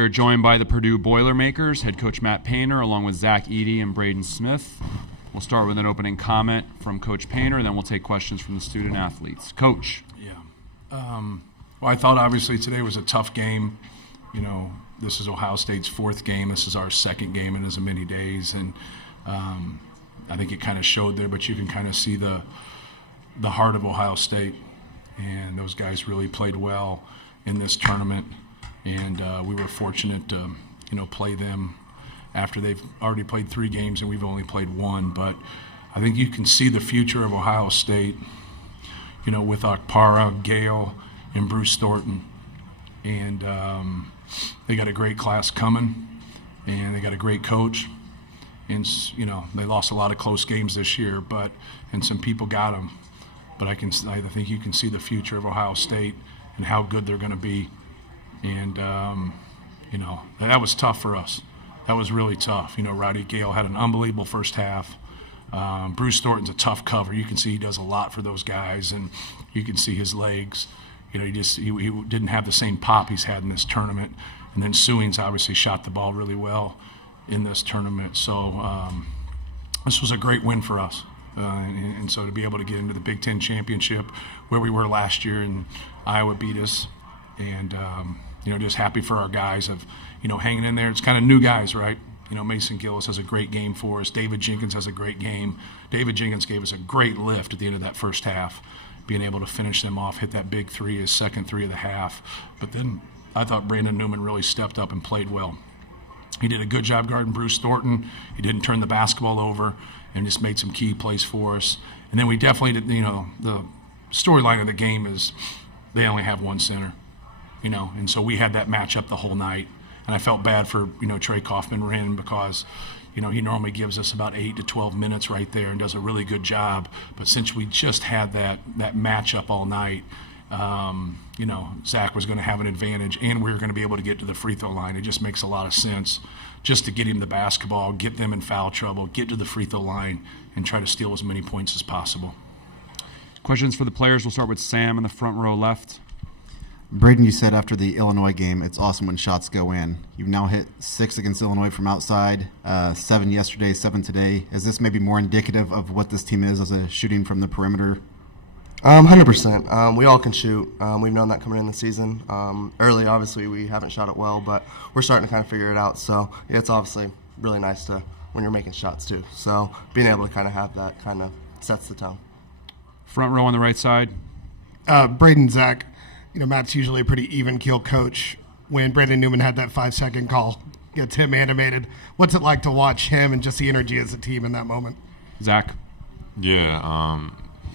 We're joined by the Purdue Boilermakers, head coach Matt Painter, along with Zach Edey and Braden Smith. We'll start with an opening comment from Coach Painter, then we'll take questions from the student athletes. Coach. Yeah. Well, I thought obviously today was a tough game. You know, this is Ohio State's fourth game. This is our second game in as many days, and I think it kind of showed there. But you can kind of see the heart of Ohio State, and those guys really played well in this tournament. And we were fortunate to, play them after they've already played 3 games and we've only played 1. But I think you can see the future of Ohio State, with Akpara, Gale, and Bruce Thornton. And they got a great class coming, and they got a great coach. And, they lost a lot of close games this year, and some people got them. But I think you can see the future of Ohio State and how good they're going to be. And, that was tough for us. That was really tough. Roddy Gale had an unbelievable first half. Bruce Thornton's a tough cover. You can see he does a lot for those guys, and you can see his legs. He didn't have the same pop he's had in this tournament. And then Sewings obviously shot the ball really well in this tournament. So this was a great win for us. And so to be able to get into the Big Ten championship where we were last year and Iowa beat us, and just happy for our guys of hanging in there. It's kind of new guys, right? Mason Gillis has a great game for us. David Jenkins has a great game. David Jenkins gave us a great lift at the end of that first half, being able to finish them off, hit that big 3, his second 3 of the half. But then I thought Brandon Newman really stepped up and played well. He did a good job guarding Bruce Thornton. He didn't turn the basketball over and just made some key plays for us. And then we definitely did, the storyline of the game is they only have one center. And so we had that matchup the whole night. And I felt bad for, Trey Kaufman-Wren because, he normally gives us about 8 to 12 minutes right there and does a really good job. But since we just had that matchup all night, Zach was going to have an advantage and we were going to be able to get to the free throw line. It just makes a lot of sense just to get him the basketball, get them in foul trouble, get to the free throw line, and try to steal as many points as possible. Questions for the players. We'll start with Sam in the front row left. Braden, you said after the Illinois game, it's awesome when shots go in. You've now hit 6 against Illinois from outside, 7 yesterday, 7 today. Is this maybe more indicative of what this team is as a shooting from the perimeter? 100%. We all can shoot. We've known that coming in the season. Early, obviously, we haven't shot it well, but we're starting to kind of figure it out. So, yeah, it's obviously really nice to when you're making shots, too. So being able to kind of have that kind of sets the tone. Front row on the right side. Braden, Zach. Matt's usually a pretty even-keel coach. When Brandon Newman had that 5-second call, gets him animated. What's it like to watch him and just the energy as a team in that moment? Zach? Yeah,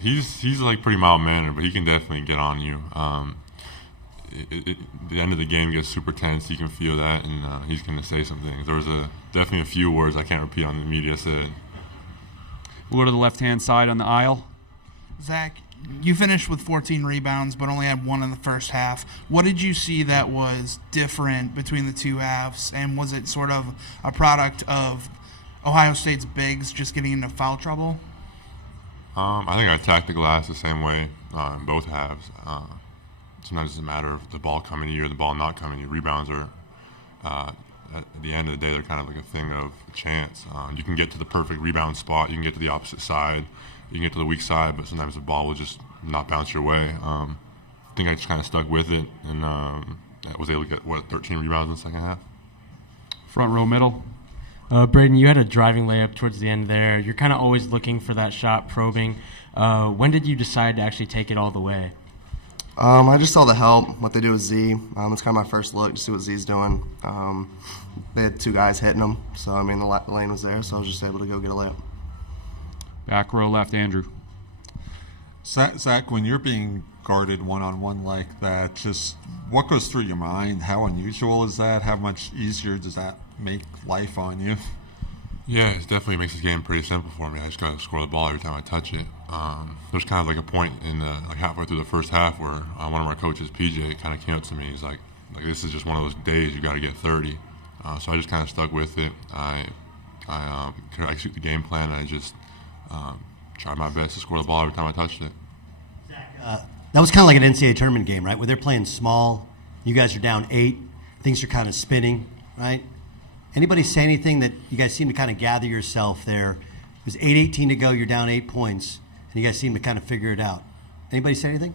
he's like pretty mild-mannered, but he can definitely get on you. The end of the game gets super tense. You can feel that, and he's going to say some things. There was definitely a few words I can't repeat on the media said. We'll go to the left-hand side on the aisle. Zach, you finished with 14 rebounds but only had 1 in the first half. What did you see that was different between the two halves, and was it sort of a product of Ohio State's bigs just getting into foul trouble? I think I attacked the glass the same way in both halves. Sometimes it's a matter of the ball coming to you or the ball not coming to you. Rebounds are, at the end of the day, they're kind of like a thing of chance. You can get to the perfect rebound spot. You can get to the opposite side. You can get to the weak side, but sometimes the ball will just not bounce your way. I think I just kind of stuck with it and was able to get, 13 rebounds in the second half. Front row middle. Braden, you had a driving layup towards the end there. You're kind of always looking for that shot, probing. When did you decide to actually take it all the way? I just saw the help, what they do with Z. It's kind of my first look to see what Z's doing. They had 2 guys hitting them, so, the lane was there, so I was just able to go get a layup. Back row left, Andrew. Zach, when you're being guarded one-on-one like that, just what goes through your mind? How unusual is that? How much easier does that make life on you? Yeah, it definitely makes this game pretty simple for me. I just got to score the ball every time I touch it. There's kind of like a point in halfway through the first half where one of our coaches, PJ, kind of came up to me. He's like this is just one of those days you got to get 30. So I just kind of stuck with it. I execute the game plan, and I just tried my best to score the ball every time I touched it. Zach, that was kind of like an NCAA tournament game, right? Where they're playing small. You guys are down 8. things are kind of spinning, right? Anybody say anything that you guys seem to kind of gather yourself there? It was 8:18 to go, you're down 8 points, and you guys seem to kind of figure it out. Anybody say anything?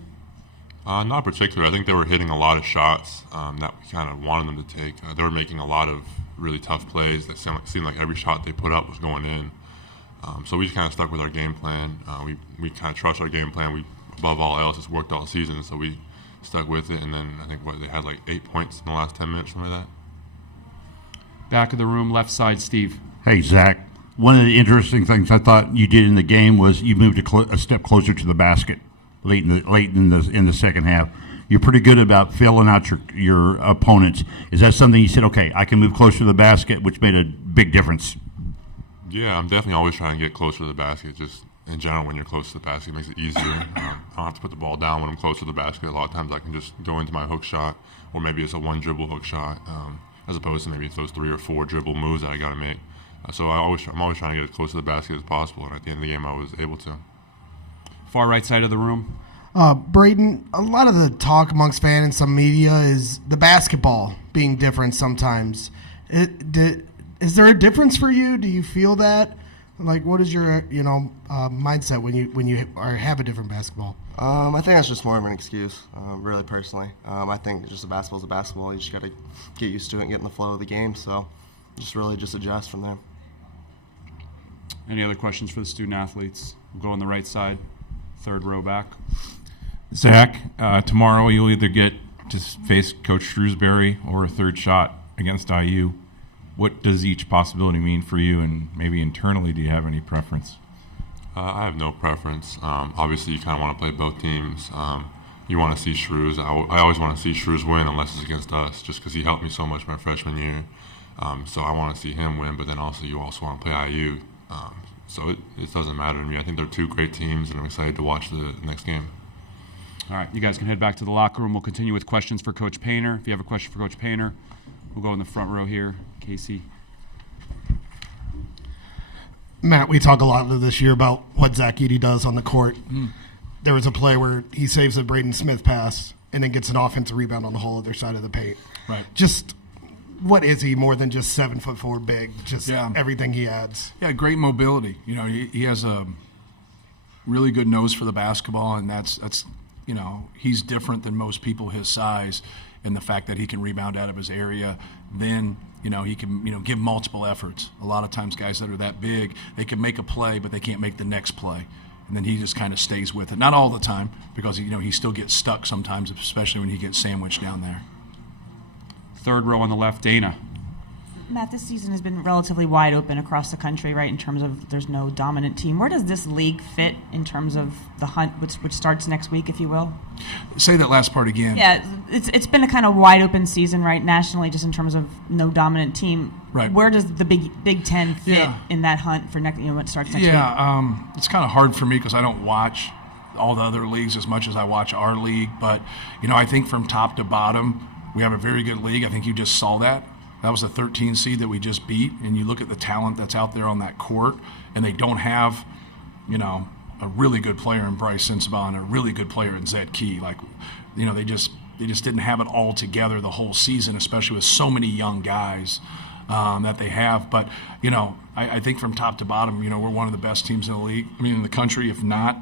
Not particular. I think they were hitting a lot of shots that we kind of wanted them to take. They were making a lot of really tough plays that seemed like every shot they put up was going in. So we just kind of stuck with our game plan. We kind of trust our game plan. We, above all else, it's worked all season, so we stuck with it. And then I think they had like 8 points in the last 10 minutes, something like that. Back of the room, left side, Steve. Hey, Zach. One of the interesting things I thought you did in the game was you moved a step closer to the basket late in the second half. You're pretty good about filling out your opponents. Is that something you said, okay, I can move closer to the basket, which made a big difference? Yeah, I'm definitely always trying to get closer to the basket. Just in general, when you're close to the basket, it makes it easier. I don't have to put the ball down when I'm close to the basket. A lot of times I can just go into my hook shot, or maybe it's a one dribble hook shot, as opposed to maybe it's those 3 or 4 dribble moves that I got to make. So I'm always trying to get as close to the basket as possible, and at the end of the game, I was able to. Far right side of the room. Braden, a lot of the talk amongst fans and some media is the basketball being different sometimes. Is there a difference for you? Do you feel that? Like, what is your mindset when you have a different basketball? I think that's just more of an excuse, really personally. I think just a basketball's a basketball. You just got to get used to it and get in the flow of the game. So just really just adjust from there. Any other questions for the student athletes? We'll go on the right side, third row back. Zach, tomorrow you'll either get to face Coach Shrewsbury or a third shot against IU. What does each possibility mean for you, and maybe internally, do you have any preference? I have no preference. Obviously, you kind of want to play both teams. You want to see Shrews. I always want to see Shrews win unless it's against us, just because he helped me so much my freshman year. So I want to see him win, but then also you also want to play IU. So it doesn't matter to me. I think they're two great teams, and I'm excited to watch the next game. All right, you guys can head back to the locker room. We'll continue with questions for Coach Painter. If you have a question for Coach Painter, we'll go in the front row here. Casey. Matt, we talk a lot this year about what Zach Edey does on the court. There was a play where he saves a Braden Smith pass and then gets an offensive rebound on the whole other side of the paint. Right. Just what is he more than just 7'4" big? Just everything he adds. Yeah, great mobility. He has a really good nose for the basketball, and that's he's different than most people his size in the fact that he can rebound out of his area. Then he can give multiple efforts. A lot of times guys that are that big, they can make a play, but they can't make the next play. And then he just kind of stays with it. Not all the time, because he still gets stuck sometimes, especially when he gets sandwiched down there. Third row on the left, Dana. Matt, this season has been relatively wide open across the country, right, in terms of there's no dominant team. Where does this league fit in terms of the hunt, which starts next week, if you will? Say that last part again. Yeah, it's been a kind of wide open season, right, nationally, just in terms of no dominant team. Right. Where does the Big Ten fit in that hunt for next? When it starts next week? Yeah, it's kind of hard for me because I don't watch all the other leagues as much as I watch our league. But I think from top to bottom, we have a very good league. I think you just saw that. That was a 13 seed that we just beat, and you look at the talent that's out there on that court, and they don't have, a really good player in Bryce Sensabaugh, a really good player in Zed Key. They just didn't have it all together the whole season, especially with so many young guys that they have. But I think from top to bottom, we're one of the best teams in the league. I mean, in the country, if not,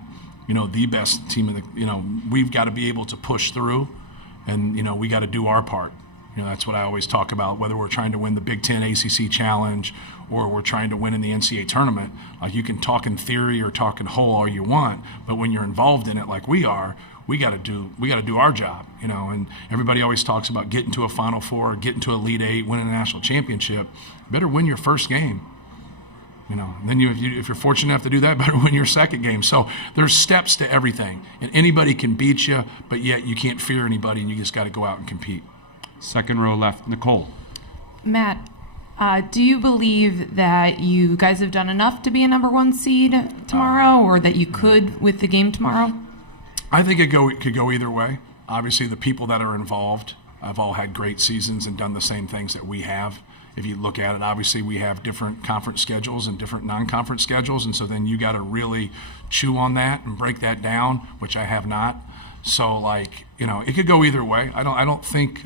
the best team in the. We've got to be able to push through, and we got to do our part. That's what I always talk about, whether we're trying to win the Big Ten ACC Challenge or we're trying to win in the NCAA tournament. Like, you can talk in theory or talk in whole all you want, but when you're involved in it like we are, we got to do our job, and everybody always talks about getting to a Final Four, getting to Elite Eight, winning a national championship. You better win your first game. And then if you're fortunate enough to do that, better win your second game. So there's steps to everything, and anybody can beat you, but yet you can't fear anybody, and you just got to go out and compete. Second row left, Nicole. Matt, do you believe that you guys have done enough to be a number 1 seed tomorrow, or that you could with the game tomorrow? I think it could go either way. Obviously, the people that are involved have all had great seasons and done the same things that we have. If you look at it, obviously we have different conference schedules and different non-conference schedules, and so then you got to really chew on that and break that down, which I have not. So, it could go either way. I don't think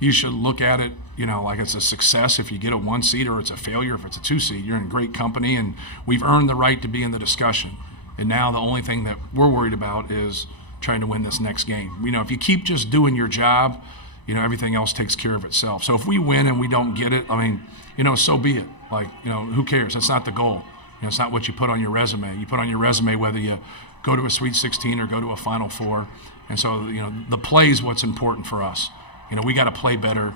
you should look at it, like it's a success if you get a 1 seed, or it's a failure if it's a 2 seed. You're in great company, and we've earned the right to be in the discussion. And now the only thing that we're worried about is trying to win this next game. If you keep just doing your job, everything else takes care of itself. So if we win and we don't get it, so be it. Who cares? That's not the goal. It's not what you put on your resume. You put on your resume whether you go to a Sweet 16 or go to a Final Four. And so, the play is what's important for us. We got to play better,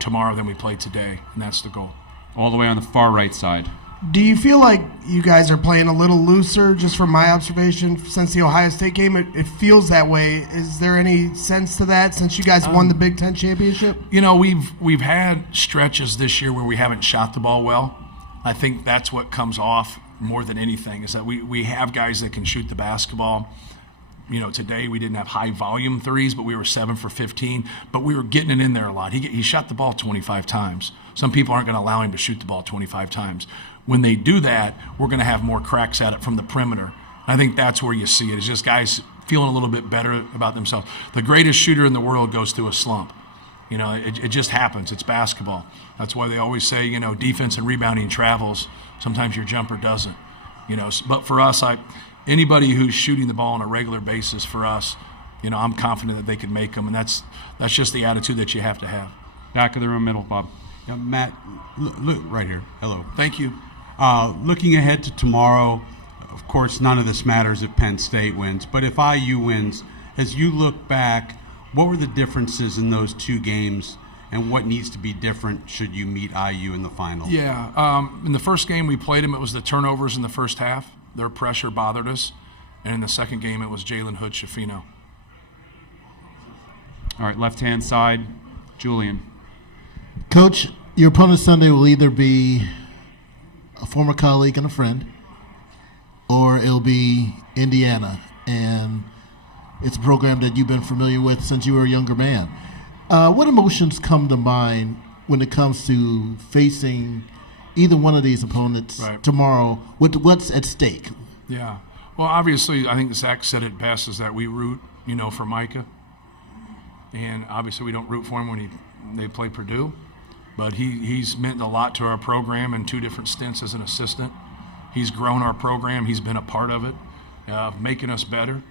tomorrow than we played today, and that's the goal. All the way on the far right side. Do you feel like you guys are playing a little looser, just from my observation, since the Ohio State game? It feels that way. Is there any sense to that since you guys won the Big Ten championship? We've had stretches this year where we haven't shot the ball well. I think that's what comes off more than anything, is that we have guys that can shoot the basketball. Today we didn't have high volume threes, but we were 7 for 15. But we were getting it in there a lot. He shot the ball 25 times. Some people aren't going to allow him to shoot the ball 25 times. When they do that, we're going to have more cracks at it from the perimeter. I think that's where you see it. It's just guys feeling a little bit better about themselves. The greatest shooter in the world goes through a slump. It just happens. It's basketball. That's why they always say, defense and rebounding travels. Sometimes your jumper doesn't. But for us, anybody who's shooting the ball on a regular basis for us, I'm confident that they can make them, and that's just the attitude that you have to have. Back of the room, middle, Bob. Yeah, Matt, look right here. Hello. Thank you. Looking ahead to tomorrow, of course, none of this matters if Penn State wins, but if IU wins, as you look back, what were the differences in those two games, and what needs to be different should you meet IU in the final? Yeah, in the first game we played them, it was the turnovers in the first half. Their pressure bothered us. And in the second game, it was Jalen Hood-Schifino. All right, left-hand side, Julian. Coach, your opponent Sunday will either be a former colleague and a friend, or it'll be Indiana. And it's a program that you've been familiar with since you were a younger man. What emotions come to mind when it comes to facing either one of these opponents tomorrow? What's at stake? Yeah. Well, obviously, I think Zach said it best, is that we root, for Micah. And obviously we don't root for him when they play Purdue. But he's meant a lot to our program in 2 different stints as an assistant. He's grown our program. He's been a part of it, making us better.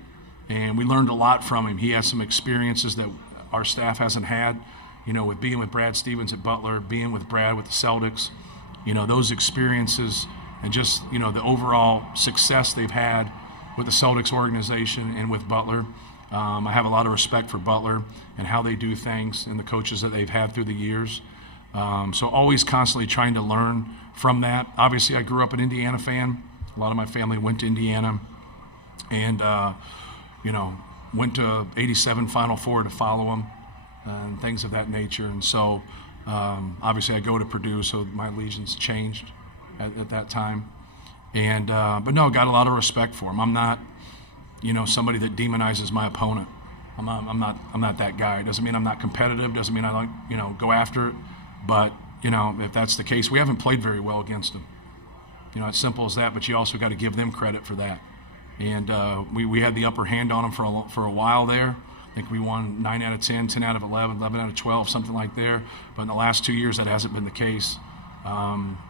And we learned a lot from him. He has some experiences that our staff hasn't had, with being with Brad Stevens at Butler, being with Brad with the Celtics. Those experiences and just, the overall success they've had with the Celtics organization and with Butler. I have a lot of respect for Butler and how they do things and the coaches that they've had through the years. So always constantly trying to learn from that. Obviously, I grew up an Indiana fan. A lot of my family went to Indiana and, went to 87 Final Four to follow them and things of that nature. And so obviously I go to Purdue, so my allegiance changed at that time. And but no, got a lot of respect for him. I'm not, somebody that demonizes my opponent. I'm not that guy. Doesn't mean I'm not competitive. Doesn't mean I don't, go after it. But if that's the case, we haven't played very well against them. It's simple as that. But you also got to give them credit for that. And we had the upper hand on them for a while there. I think we won 9 out of 10, 10 out of 11, 11 out of 12, something like there. But in the last 2 years, that hasn't been the case.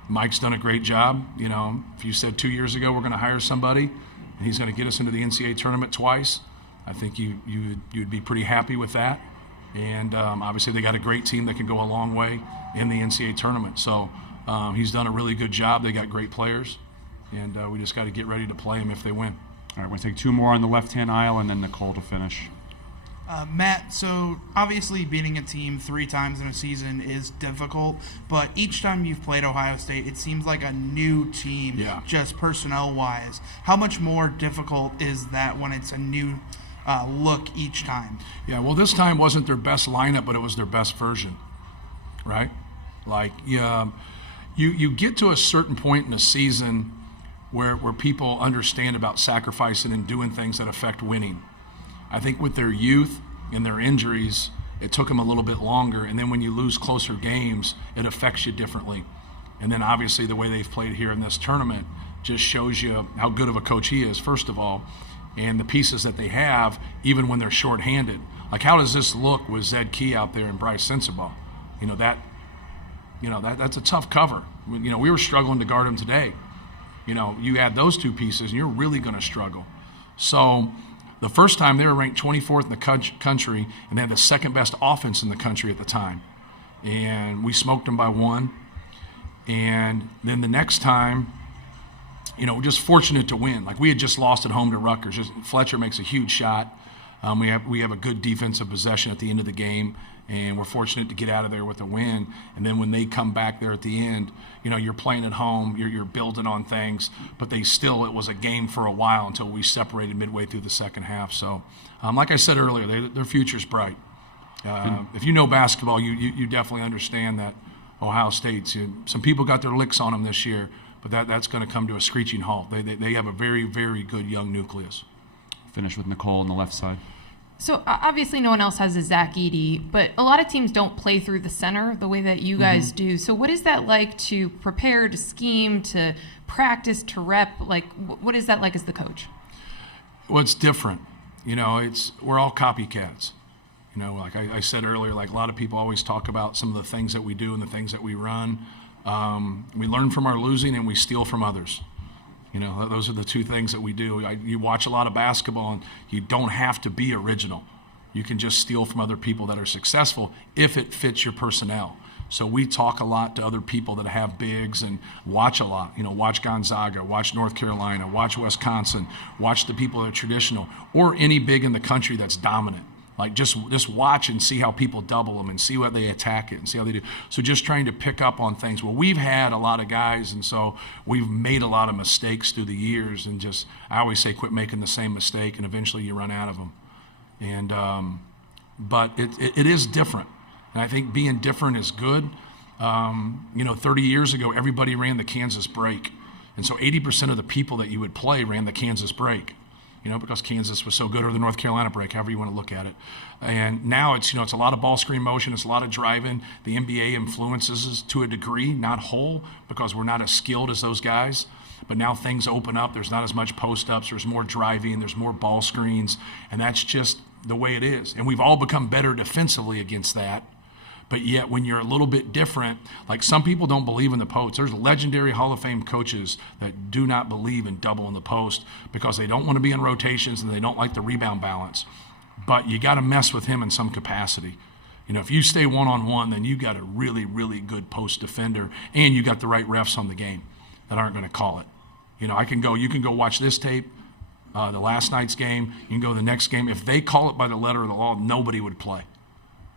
Mike's done a great job. If you said 2 years ago we're going to hire somebody and he's going to get us into the NCAA tournament twice, I think you'd be pretty happy with that. And obviously they got a great team that can go a long way in the NCAA tournament. So he's done a really good job. They got great players, and we just got to get ready to play them if they win. All right, we'll take 2 more on the left-hand aisle, and then Nicole to finish. Matt, so obviously beating a team 3 times in a season is difficult, but each time you've played Ohio State, it seems like a new team, just personnel-wise. How much more difficult is that when it's a new look each time? Yeah, well, this time wasn't their best lineup, but it was their best version, right? Like, you get to a certain point in the season where people understand about sacrificing and doing things that affect winning. I think with their youth and their injuries, it took them a little bit longer. And then when you lose closer games, it affects you differently. And then obviously the way they've played here in this tournament just shows you how good of a coach he is, first of all, and the pieces that they have, even when they're shorthanded. Like, how does this look with Zed Key out there and Bryce Sensabaugh? That's a tough cover. We were struggling to guard him today. You add those two pieces, and you're really going to struggle. So the first time they were ranked 24th in the country, and they had the second best offense in the country at the time. And we smoked them by 1. And then the next time, we're just fortunate to win. Like, we had just lost at home to Rutgers. Fletcher makes a huge shot. We have a good defensive possession at the end of the game, and we're fortunate to get out of there with a win. And then when they come back there at the end, you're playing at home, you're building on things, but it was a game for a while until we separated midway through the second half. So, like I said earlier, their future's bright. If you know basketball, you definitely understand that Ohio State's. Some people got their licks on them this year, but that's going to come to a screeching halt. They have a very, very good young nucleus. Finish with Nicole on the left side. So obviously no one else has a Zach Edey, but a lot of teams don't play through the center the way that you guys do. So what is that like to prepare, to scheme, to practice, to rep? Like, what is that like as the coach? Well, it's different. We're all copycats. Like I said earlier, like a lot of people always talk about some of the things that we do and the things that we run. We learn from our losing and we steal from others. Those are the two things that we do. You watch a lot of basketball, and you don't have to be original. You can just steal from other people that are successful if it fits your personnel. So we talk a lot to other people that have bigs and watch a lot. Watch Gonzaga, watch North Carolina, watch Wisconsin, watch the people that are traditional, or any big in the country that's dominant. Like, just watch and see how people double them and see what they attack it and see how they do. So just trying to pick up on things. Well, we've had a lot of guys, and so we've made a lot of mistakes through the years. And I always say, quit making the same mistake, and eventually you run out of them. And but it is different, and I think being different is good. 30 years ago, everybody ran the Kansas break, and so 80% of the people that you would play ran the Kansas break. Because Kansas was so good, or the North Carolina break, however you want to look at it. And now it's a lot of ball screen motion, it's a lot of driving. The NBA influences us to a degree, not whole, because we're not as skilled as those guys. But now things open up, there's not as much post-ups, there's more driving, there's more ball screens, and that's just the way it is. And we've all become better defensively against that. But yet, when you're a little bit different, like some people don't believe in the post. There's legendary Hall of Fame coaches that do not believe in double in the post because they don't want to be in rotations and they don't like the rebound balance. But you got to mess with him in some capacity. If you stay one-on-one, then you got a really, really good post defender, and you got the right refs on the game that aren't going to call it. You can go watch this tape, the last night's game. You can go the next game. If they call it by the letter of the law, nobody would play.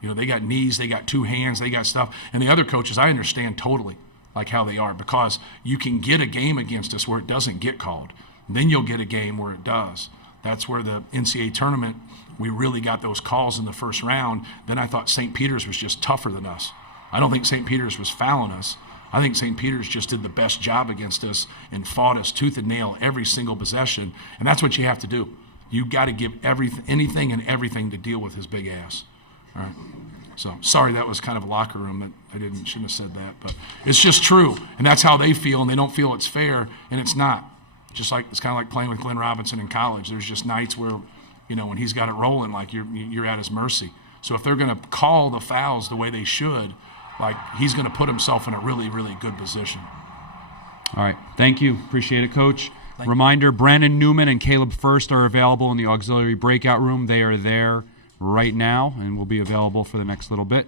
They got knees, they got two hands, they got stuff. And the other coaches, I understand totally like how they are, because you can get a game against us where it doesn't get called. Then you'll get a game where it does. That's where the NCAA tournament, we really got those calls in the first round. Then I thought St. Peter's was just tougher than us. I don't think St. Peter's was fouling us. I think St. Peter's just did the best job against us and fought us tooth and nail every single possession. And that's what you have to do. You got to give anything and everything to deal with his big ass. All right. So sorry, that was kind of a locker room that shouldn't have said that, but it's just true, and that's how they feel, and they don't feel it's fair, and it's not. It's kind of like playing with Glenn Robinson in college. There's just nights where, when he's got it rolling, like you're at his mercy. So if they're going to call the fouls the way they should, like he's going to put himself in a really, really good position. All right, thank you, appreciate it, Coach. Reminder: Brandon Newman and Caleb First are available in the auxiliary breakout room. They are there right now and will be available for the next little bit.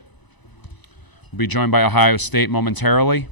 We'll be joined by Ohio State momentarily.